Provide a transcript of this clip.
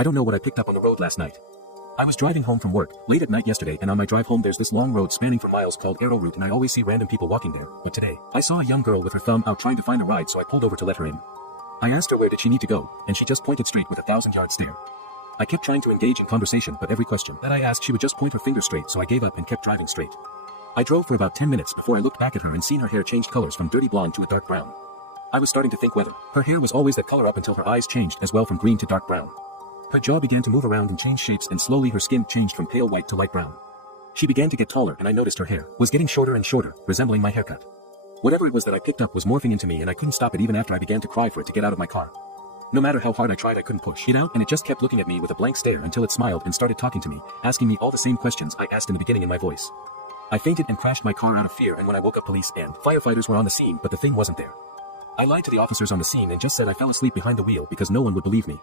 I don't know what I picked up on the road last night. I was driving home from work, late at night yesterday, and on my drive home there's this long road spanning for miles called Arrow Route, and I always see random people walking there, but today, I saw a young girl with her thumb out trying to find a ride, so I pulled over to let her in. I asked her where did she need to go, and she just pointed straight with a 1,000-yard stare. I kept trying to engage in conversation, but every question that I asked she would just point her finger straight, so I gave up and kept driving straight. I drove for about 10 minutes before I looked back at her and seen her hair changed colors from dirty blonde to a dark brown. I was starting to think whether her hair was always that color up until her eyes changed as well from green to dark brown. Her jaw began to move around and change shapes, and slowly her skin changed from pale white to light brown. She began to get taller, and I noticed her hair was getting shorter and shorter, resembling my haircut. Whatever it was that I picked up was morphing into me, and I couldn't stop it even after I began to cry for it to get out of my car. No matter how hard I tried, I couldn't push it out, and it just kept looking at me with a blank stare until it smiled and started talking to me, asking me all the same questions I asked in the beginning in my voice. I fainted and crashed my car out of fear, and when I woke up, police and firefighters were on the scene, but the thing wasn't there. I lied to the officers on the scene and just said I fell asleep behind the wheel because no one would believe me.